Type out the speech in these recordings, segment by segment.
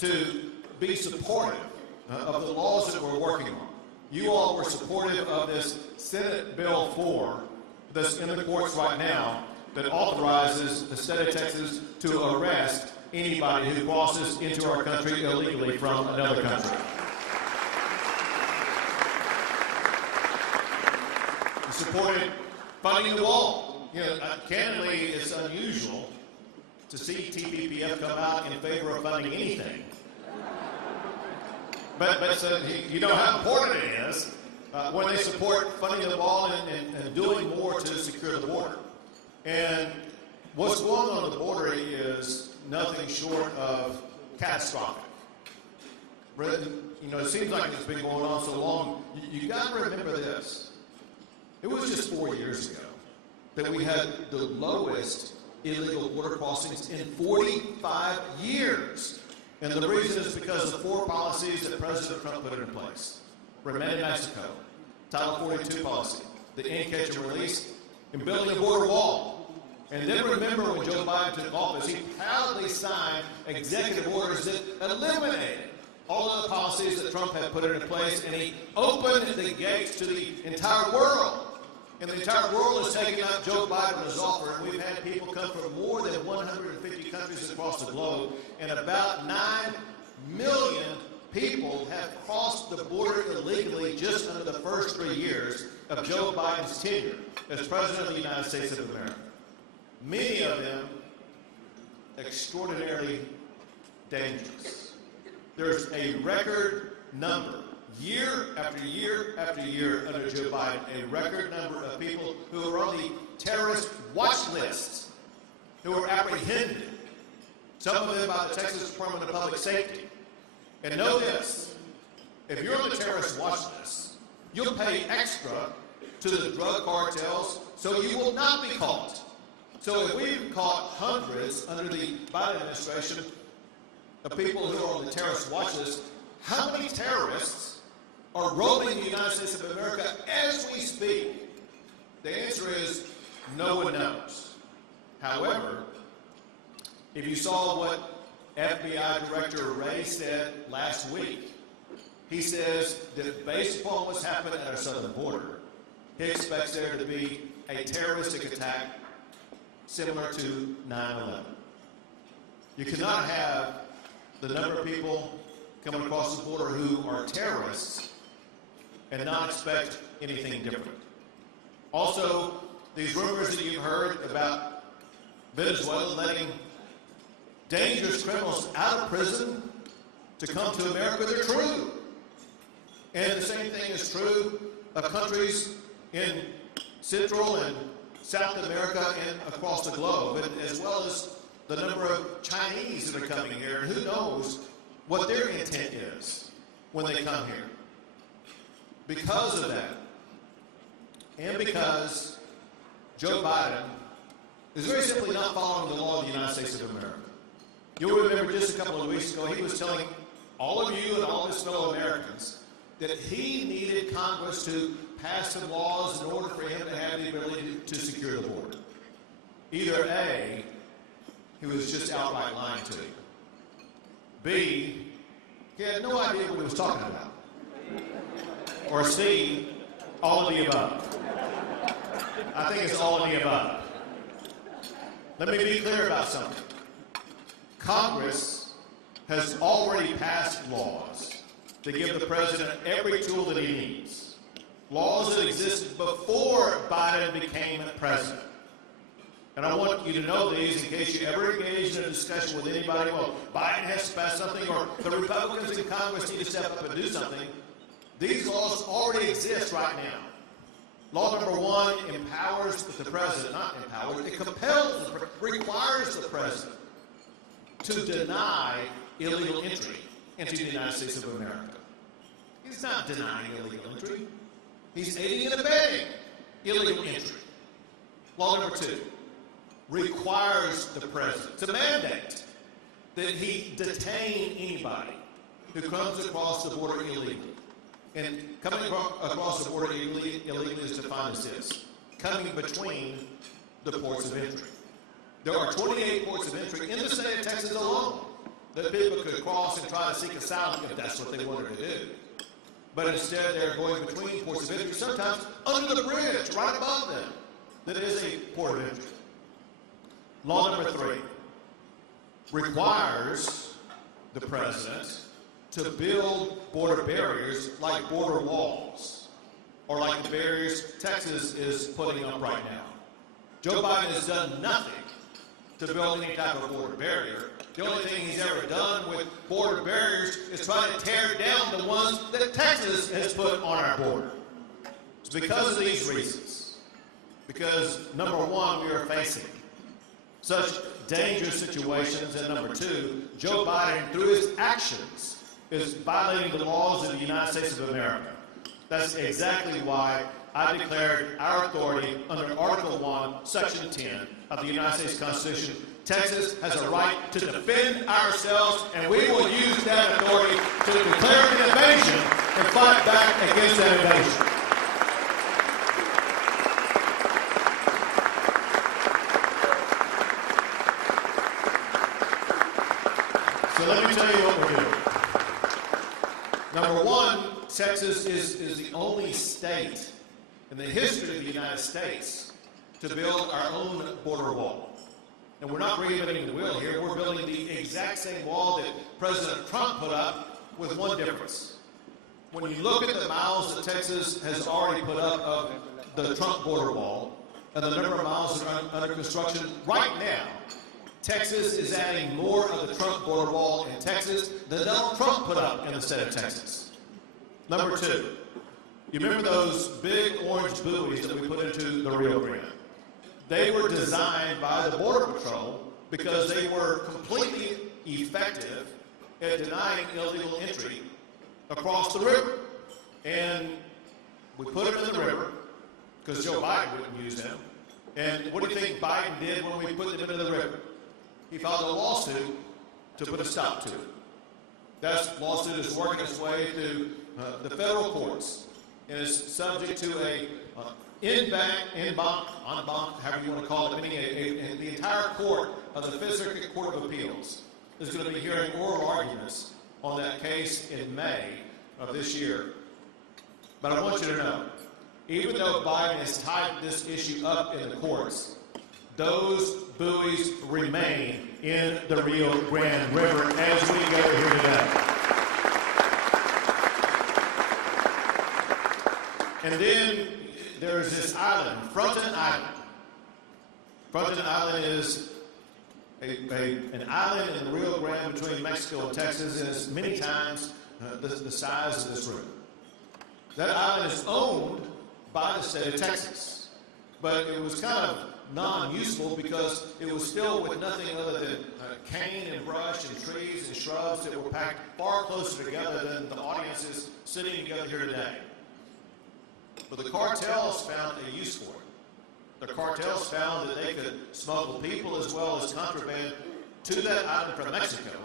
to be supportive of the laws that we're working on. You all were supportive of this Senate Bill 4 that's in the courts right now that authorizes the state of Texas to arrest anybody who crosses into our country illegally from another country. You supported funding the wall. You know, candidly, it's unusual to see TPPF come out in favor of funding anything. But so you know how important it is when they support funding the wall and doing more to secure the border. And what's going on at the border is nothing short of catastrophic. You know, it seems like it's been going on so long. You got to remember this. It was just 4 years ago that we had the lowest illegal border crossings in 45 years. And the reason is because of 4 policies that President Trump put into place. Remain in Mexico, Title 42 policy, the in-catch and release, and building a border wall. And then remember when Joe Biden took office, he proudly signed executive orders that eliminated all of the policies that Trump had put into place, and he opened the gates to the entire world. And the entire world is taking up Joe Biden and his offer, and we've had people come from more than 150 countries across the globe, and about 9 million people have crossed the border illegally just under the first 3 years of Joe Biden's tenure as President of the United States of America. Many of them extraordinarily dangerous. There's a record number, year after year after year under Joe Biden, a record number of people who are on the terrorist watch list, who are apprehended, some of them by the Texas Department of Public Safety. And know this, if you're on the terrorist watch list, you'll pay extra to the drug cartels so you will not be caught. So if we've caught hundreds under the Biden administration of people who are on the terrorist watch list, how many terrorists are roaming the United States of America as we speak? The answer is no one knows. However, if you saw what FBI Director Wray said last week, he says that based upon what's happened at our southern border, he expects there to be a terroristic attack similar to 9/11. You cannot have the number of people coming across the border who are terrorists and not expect anything different. Also, these rumors that you've heard about Venezuela letting dangerous criminals out of prison to come to America, they're true. And the same thing is true of countries in Central and South America and across the globe, and as well as the number of Chinese that are coming here, and who knows what their intent is when they come here. Because of that, and because Joe Biden is very simply not following the law of the United States of America. You'll remember just a couple of weeks ago, he was telling all of you and all of his fellow Americans that he needed Congress to pass some laws in order for him to have the ability to secure the border. Either A, he was just outright lying to you. B, he had no idea what he was talking about. Or C, all of the above. I think it's all of the above. Let me be clear about something. Congress has already passed laws that give the president every tool that he needs. Laws that existed before Biden became president. And I want you to know these in case you ever engage in a discussion with anybody, well, Biden has to pass something, or the Republicans in Congress need to step up and do something. These laws already exist right now. Law number 1 empowers the president, not empowers, it compels, requires the president to deny illegal entry into the United States of America. He's not denying illegal entry. He's aiding and abetting illegal entry. Law number 2 requires the president to mandate that he detain anybody who comes across the border illegally. And coming across the border illegally is defined as this: coming between the ports of entry. There are 28 ports of entry in the state of Texas alone. that people could cross and try to seek asylum if that's what they wanted to do. But instead, they're going between ports of entry, sometimes under the bridge, right above them. That is a port of entry. Law number 3 requires the president to build border barriers like border walls, or like the barriers Texas is putting up right now. Joe Biden has done nothing to build any type of border barrier. The only thing he's ever done with border barriers is try to tear down the ones that Texas has put on our border. It's because of these reasons. Because, number 1, we are facing such dangerous situations, and number 2, Joe Biden, through his actions, is violating the laws of the United States of America. That's exactly why I declared our authority under Article 1, Section 10 of the United States Constitution. Texas has a right to defend ourselves, and we will use that authority to declare an invasion and fight back against that invasion. So let me tell you what we're doing. Number 1, Texas is the only state in the history of the United States to build our own border wall. And we're not reinventing the wheel here. We're building the exact same wall that President Trump put up, with one difference. When you look at the miles that Texas has already put up of the Trump border wall and the number of miles that are under construction right now, Texas is adding more of the Trump border wall in Texas than Donald Trump put up in the state of Texas. Number 2, you remember those big orange buoys that we put into the Rio Grande? They were designed by the Border Patrol because they were completely effective at denying illegal entry across the river. And we put them in the river because Joe Biden wouldn't use them. And what do you think Biden did when we put them into the river? He filed a lawsuit to put a stop to it. That lawsuit is working its way through the federal courts and is subject to a en banc, however you want to call it, meaning the entire court of the Fifth Circuit Court of Appeals is going to be hearing oral arguments on that case in May of this year. But I want you to know, even though Biden has tied this issue up in the courts, those buoys remain in the Rio Grande River as we go here today. And then there's this island, Fronten Island. Fronten Island is an island in the Rio Grande between Mexico and Texas, and it's many times the size of this room. That island is owned by the state of Texas, but it was kind of non-useful because it was filled with nothing other than cane and brush and trees and shrubs that were packed far closer together than the audiences sitting together here today. But the cartels found a use for it. The cartels found that they could smuggle people as well as contraband to that island from Mexico,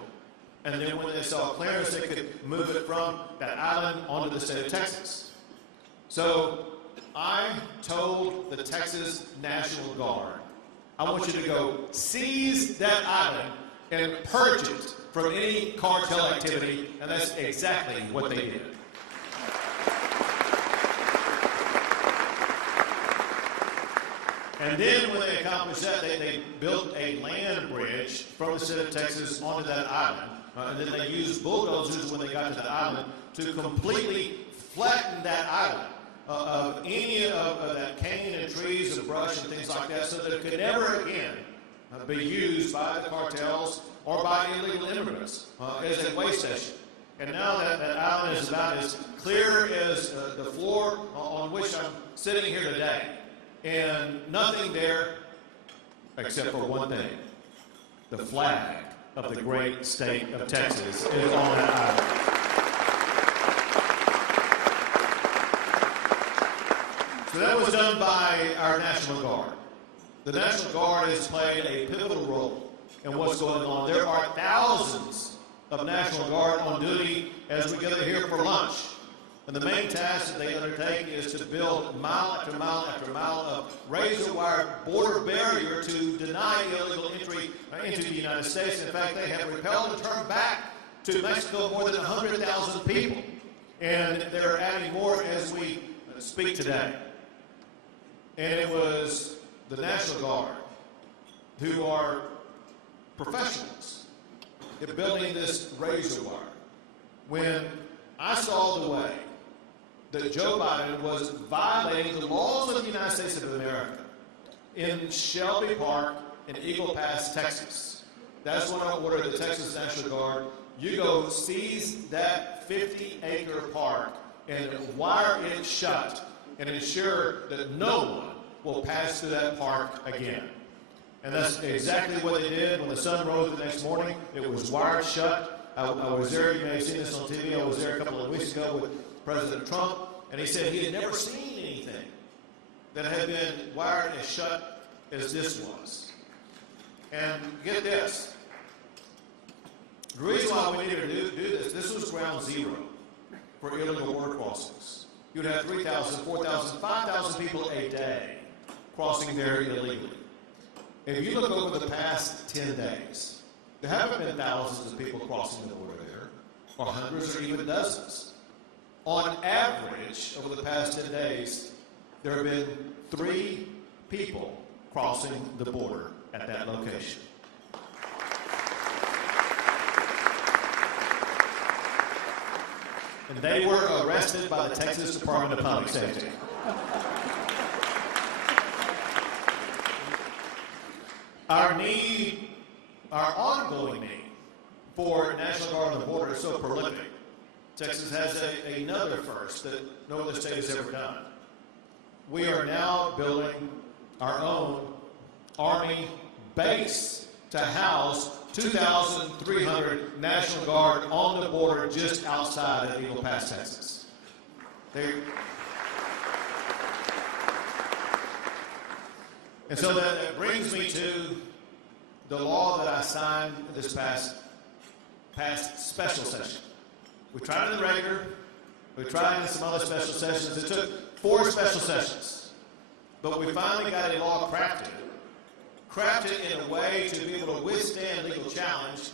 and then when they saw clearance, they could move it from that island onto the state of Texas. So I told the Texas National Guard, I want you to go seize that island and purge it from any cartel activity, and that's exactly what they did. And then when they accomplished that, they built a land bridge from the state of Texas onto that island. And then they used bulldozers when they got to the island to completely flatten that island of any of that cane and trees and brush and things like that, so that it could never again be used by the cartels or by illegal immigrants as a way station. And now that island is about as clear as the floor on which I'm sitting here today. And nothing there except for one thing. The flag of the great state of Texas is on that island. So that was done by our National Guard. The National Guard has played a pivotal role in what's going on. There are thousands of National Guard on duty as we gather here for lunch. And the main task that they undertake is to build mile after mile after mile of razor wire border barrier to deny illegal entry into the United States. In fact, they have repelled and turned back to Mexico more than 100,000 people. And they're adding more as we speak today. And it was the National Guard, who are professionals in building this razor wire. When I saw the way that Joe Biden was violating the laws of the United States of America in Shelby Park in Eagle Pass, Texas. That's when I ordered the Texas National Guard, you go seize that 50-acre park and wire it shut and ensure that no one will pass through that park again. And that's exactly what they did. When the sun rose the next morning, it was wired shut. I was there, you may have seen this on TV, I was there a couple of weeks ago with President Trump, and he said he had never seen anything that had been wired as shut as this was. And get this, the reason why we needed to do this was ground zero for illegal border crossings. You'd have 3,000, 4,000, 5,000 people a day crossing there illegally. If you look over the past 10 days, there haven't been thousands of people crossing the border there, or hundreds or even dozens. On average, over the past 10 days, there have been 3 people crossing the border at that location. And they were arrested by the Texas Department of Public Safety. Our ongoing need for National Guard on the border is so prolific. Texas has another first that no other state has ever done. We are now building our own Army base to house 2,300 National Guard on the border just outside of Eagle Pass, Texas. And so that brings me to the law that I signed this past special session. We tried it in the regular, we tried it in some other special sessions. It took 4 special sessions. But we finally got a law crafted in a way to be able to withstand legal challenge,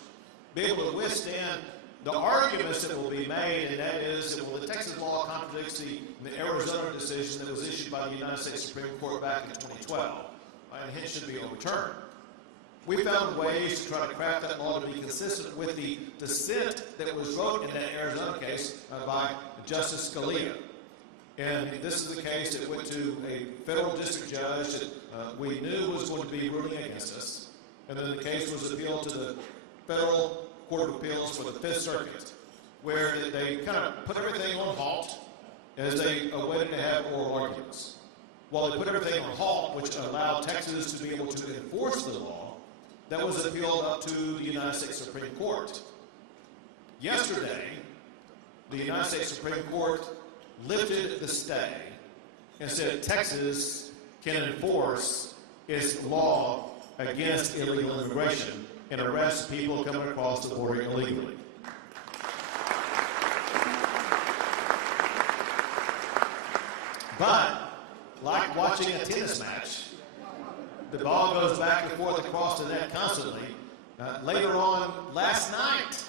be able to withstand the arguments that will be made, and that is that, well, the Texas law contradicts the Arizona decision that was issued by the United States Supreme Court back in 2012, and hence should be overturned. We found ways to try to craft that law to be consistent with the dissent that was wrote in that Arizona case by Justice Scalia. And this is the case that went to a federal district judge that we knew was going to be ruling against us. And then the case was appealed to the Federal Court of Appeals for the Fifth Circuit, where they kind of put everything on halt as they awaited to have oral arguments. While they put everything on halt, which allowed Texas to be able to enforce the law, that was appealed up to the United States Supreme Court. Yesterday, the United States Supreme Court lifted the stay and said Texas can enforce its law against illegal immigration and arrest people coming across the border illegally. But, like watching a tennis match, the ball goes back and forth across the net constantly. Later on, last night,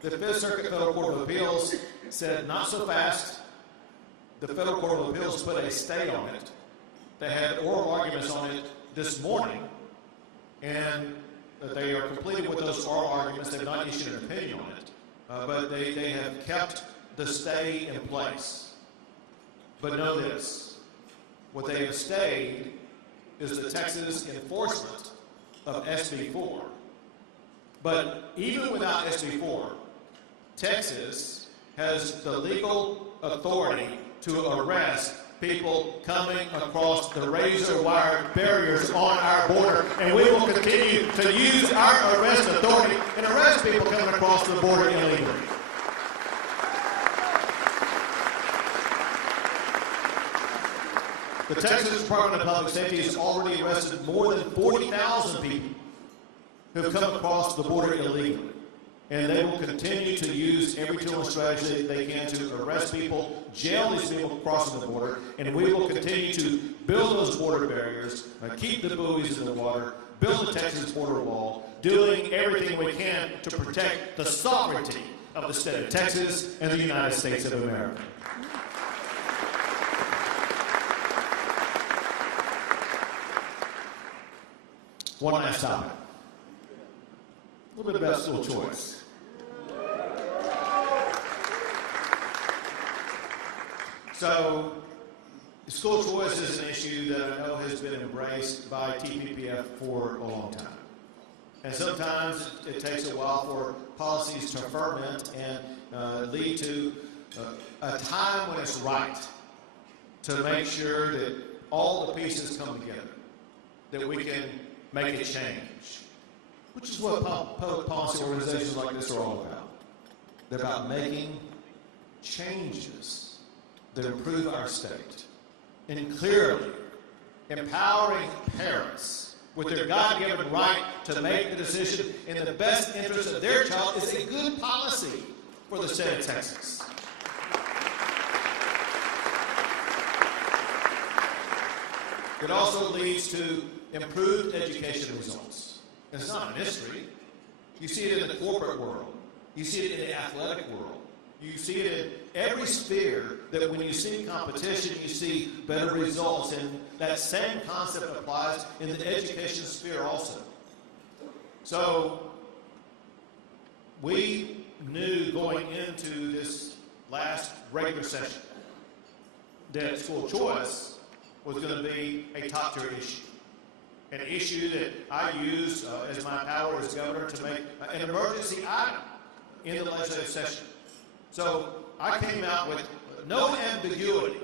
the Fifth Circuit Federal Court of Appeals said, not so fast. The Federal Court of Appeals put a stay on it. They had oral arguments on it this morning, and they are completed with those oral arguments. They've not issued an opinion on it, but they have kept the stay in place. But know this, what they have stayed is the Texas enforcement of SB 4. But even without SB 4, Texas has the legal authority to arrest people coming across the razor wire barriers on our border, and we will continue to use our arrest authority and arrest people coming across the border illegally. The Texas Department of Public Safety has already arrested more than 40,000 people who have come across the border illegally. And they will continue to use every tool and strategy they can to arrest people, jail these people crossing the border, and we will continue to build those border barriers, keep the buoys in the water, build the Texas border wall, doing everything we can to protect the sovereignty of the state of Texas and the United States of America. One last topic. A little bit about school choice. So, school choice is an issue that I know has been embraced by TPPF for a long time. And sometimes it takes a while for policies to ferment and lead to a time when it's right to make sure that all the pieces come together, that we can make a change, which is what public policy organizations like this are all about. They're about making changes that improve our state, and clearly empowering parents with their God-given right to make the decision in the best interest of their child is a good policy for the state of Texas. It also leads to improved education results. And it's not a mystery. You see it in the corporate world. You see it in the athletic world. You see it in every sphere, that when you see competition, you see better results. And that same concept applies in the education sphere also. So we knew going into this last regular session that school choice was going to be a top-tier issue. An issue that I used as my power as governor to make an emergency item in the legislative session. So I came out with no ambiguity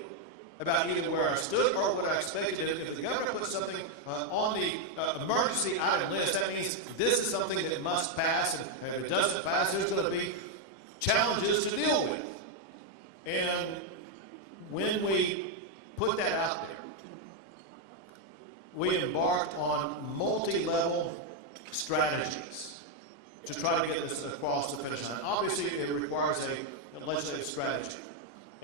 about either where I stood or what I expected. If the governor put something on the emergency item list, that means this is something that must pass, and if it doesn't pass, there's going to be challenges to deal with. And when we put that out there, we embarked on multi-level strategies to try to get this across the finish line. Obviously, it requires a legislative strategy.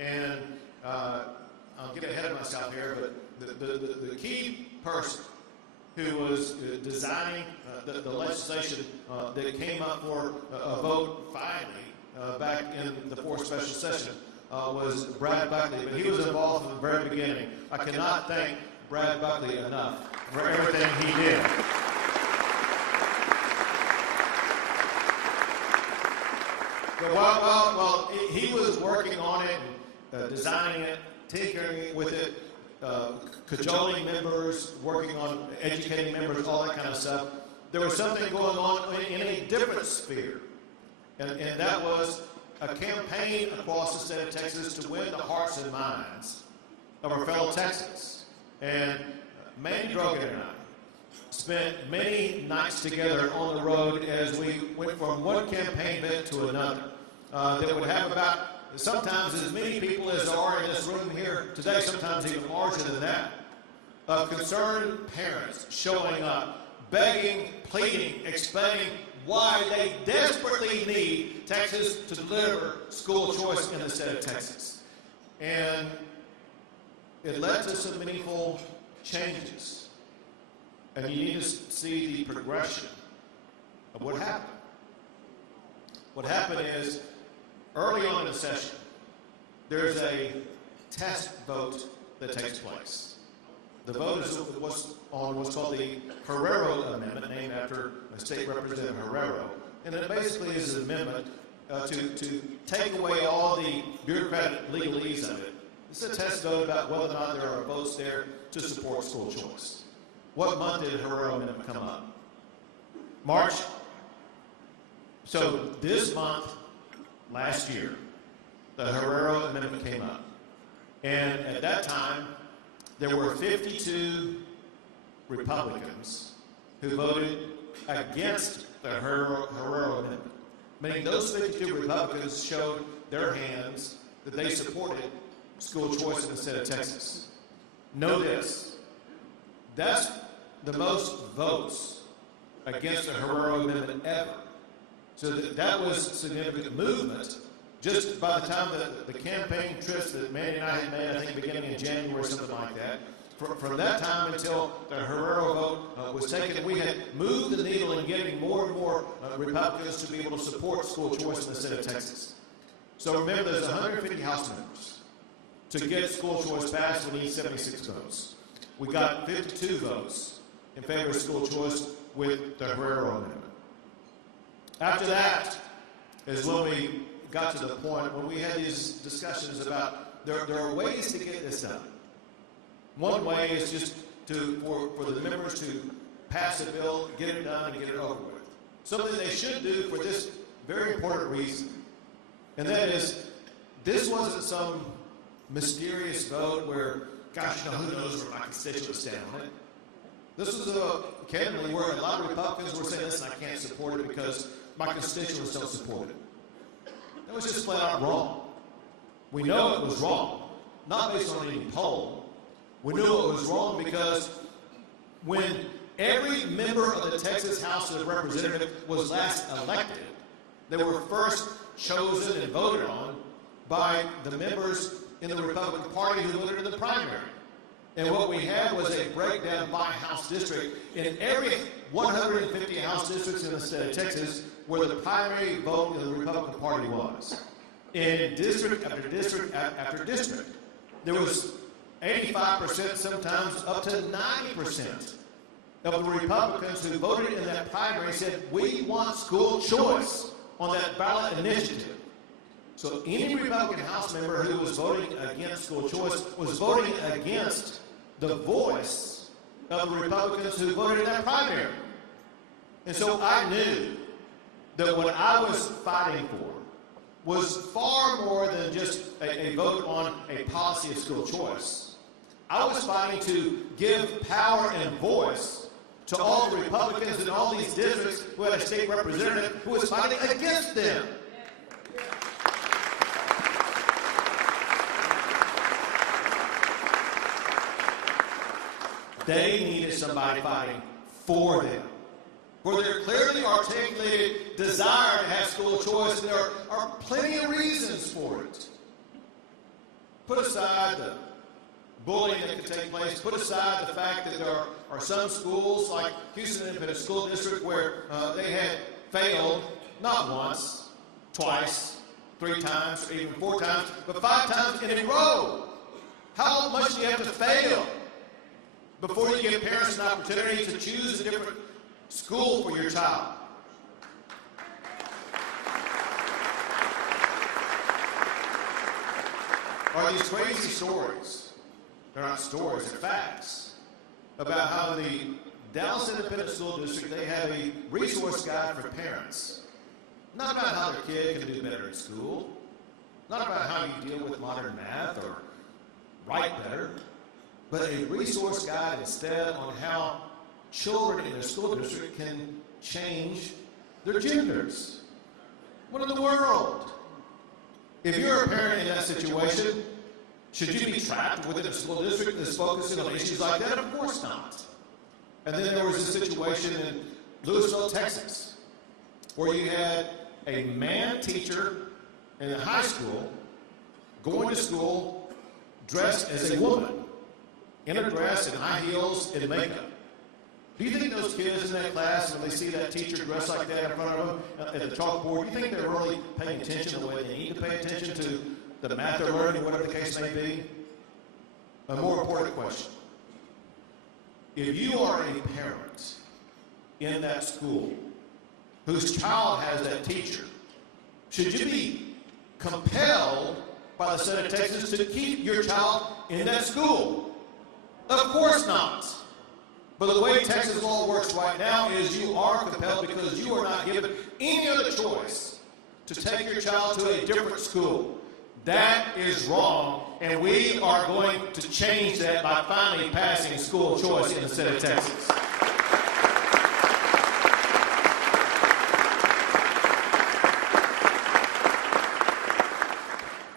And I'll get ahead of myself here, but the key person who was designing the legislation that came up for a vote finally back in the fourth special session was Brad Buckley. But he was involved from the very beginning. I cannot thank Brad Buckley enough for everything he did. But while he was working on it, designing it, tinkering with it, cajoling members, working on educating members, all that kind of stuff, there was something going on in a different sphere. And that was a campaign across the state of Texas to win the hearts and minds of our fellow Texans. And Mandy Drogan and I spent many nights together on the road as we went from one campaign event to another. That would have about sometimes as many people as there are in this room here today, sometimes even larger than that, of concerned parents showing up, begging, pleading, explaining why they desperately need Texas to deliver school choice in the state of Texas. And it led to some meaningful changes. And you need to see the progression of what happened. What happened is, early on in the session, there's a test vote that takes place. The vote is on what's called the Herrero Amendment, named after State Representative Herrero. And it basically is an amendment to take away all the bureaucratic legalese of it. It's a test vote about whether or not there are votes there to support school choice. What month did the Herrero Amendment come up? March. So this month, last year, the Herrero Amendment came up. And at that time, there were 52 Republicans who voted against the Herrero Amendment. Meaning those 52 Republicans showed their hands that they supported school choice in the state of Texas. Know this, that's the most votes against the Herrero Amendment ever So that was significant movement. Just by the time the campaign trips that Mandy and I had made, I think beginning in January or something like that, from that time until the Herrero vote was taken, we had moved the needle in getting more and more Republicans to be able to support school choice in the state of Texas. So remember, there's 150 House members. To get school choice passed, we need 76 votes. We got 52 votes in favor of school choice with the Herrero amendment. After that is when we got to the point when we had these discussions about there are ways to get this done. One way is just for the members to pass a bill, get it done, and get it over with. Something they should do for this very important reason. And that is, this wasn't some mysterious vote where, gosh, who knows where my constituents stand on it. This was candidly where a lot of Republicans were saying, listen, I can't support it because my constituents don't support it. That was just flat out wrong. We know it was wrong, not based on any poll. We knew it was wrong because when every member of the Texas House of Representatives was last elected, they were first chosen and voted on by the members in the Republican Party who voted in the primary. And what we had was a breakdown by House district in every 150 House districts in the state of Texas where the primary vote of the Republican Party was. In district after district after district, there was 85%, sometimes up to 90% of the Republicans who voted in that primary said, we want school choice on that ballot initiative. So any Republican House member who was voting against school choice was voting against the voice of the Republicans who voted in that primary. And so I knew that what I was fighting for was far more than just a vote on a policy of school choice. I was fighting to give power and voice to all the Republicans in all these districts who had a state representative who was fighting against them. They needed somebody fighting for them. For their clearly articulated desire to have school choice, and there are plenty of reasons for it. Put aside the bullying that could take place, put aside the fact that there are some schools, like Houston Independent School District, where they had failed not once, twice, 3 times, or even 4 times, but 5 times in a row. How much do you have to fail before you give parents an opportunity to choose a different school for your child? Are these crazy stories? They're not stories, they're facts about how the Dallas Independent School District, they have a resource guide for parents. Not about how their kid can do better in school, not about how you deal with modern math or write better, but a resource guide instead on how children in their school district can change their genders. What in the world? If you're a parent in that situation, should you be trapped within a school district that's focusing on issues like that? Of course not. And then there was a situation in Lewisville, Texas, where you had a man teacher in a high school going to school dressed as a woman, in a dress, in high heels, in makeup. Do you think those kids in that class, when they see that teacher dressed like that in front of them at the chalkboard, do you think they're really paying attention the way they need to pay attention to the math they're learning, whatever the case may be? A more important question. If you are a parent in that school whose child has that teacher, should you be compelled by the state of Texas to keep your child in that school? Of course not. But the way Texas law works right now is you are compelled because you are not given any other choice to take your child to a different school. That is wrong, and we are going to change that by finally passing school choice in the state of Texas.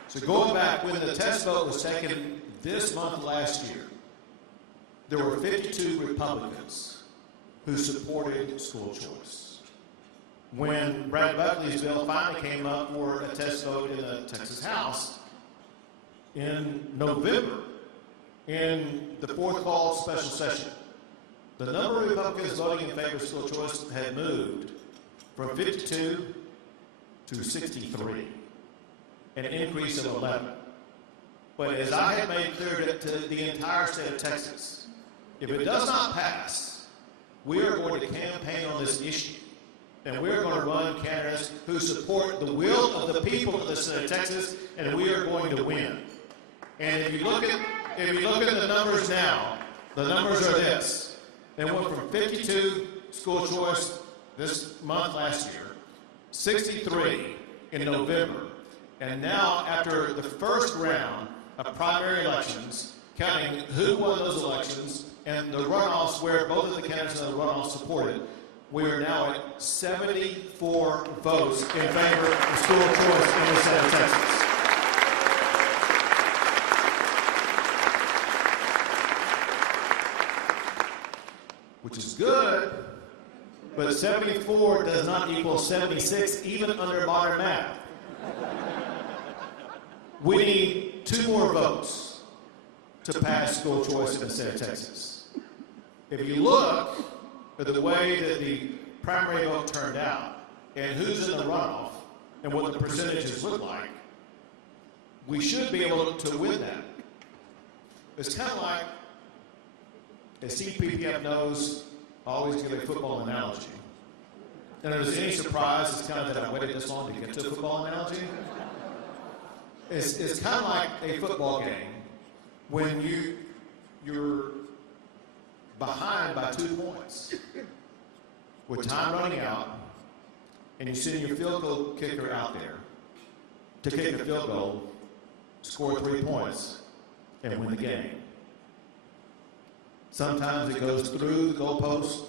So going back, when the test vote was taken this month last year, there were 52 Republicans who supported school choice. when Brad Buckley's bill finally came up for a test vote in the Texas House in November in the fourth fall special session. The number of Republicans voting in favor of school choice had moved from 52 to 63, an increase of 11. But as I have made clear to the entire state of Texas, if it does not pass, we are going to campaign on this issue, and we are going to run candidates who support the will of the people of the state of Texas, and we are going to win. And if you look at the numbers now, the numbers are this. They went from 52 school choice this month last year, 63 in November, and now after the first round of primary elections, counting who won those elections and the runoffs where both of the candidates and the runoffs supported, we are now at 74 votes in favor of school choice in the state of Texas. Which is good, but 74 does not equal 76 even under modern math. We need 2 more votes to pass school choice in the state of Texas. If you look at the way that the primary vote turned out and who's in the runoff and what the percentages look like, we should be able to win that. It's kind of like, as TPPF knows, I always give a football analogy. And if there's any surprise, it's kind of that I waited this long to get to a football analogy. It's kind of like a football game when you're behind by 2 points with time running out, and you send your field goal kicker out there to kick a field goal, score 3 points, and win the game. Sometimes it goes through the goalpost,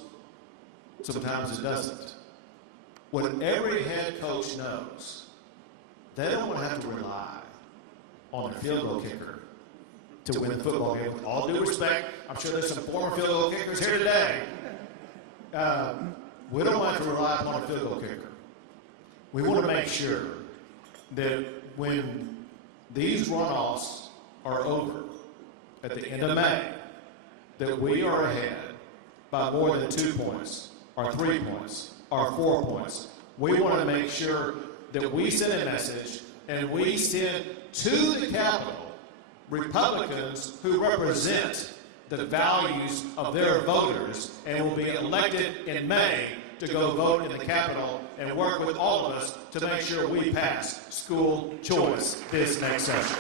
sometimes it doesn't. What every head coach knows, they don't want to have to rely on a field goal kicker to win the football game. With all due respect, I'm sure there's some former field goal kickers here today. We don't want to rely upon a field goal kicker. We want to make sure that when these runoffs are over at the end of May, that we are ahead by more than 2 points, or 3 points, or 4 points. We want to make sure that we send a message and we send to the Capitol Republicans who represent the values of their voters and will be elected in May to go vote in the Capitol and work with all of us to make sure we pass school choice this next session.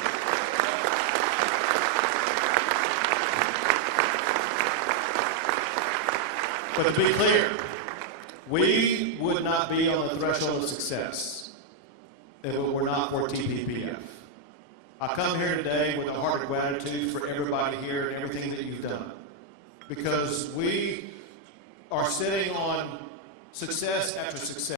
But to be clear, we would not be on the threshold of success if it were not for TPPF. I come here today with a heart of gratitude for everybody here and everything that you've done, because we are sitting on success after success.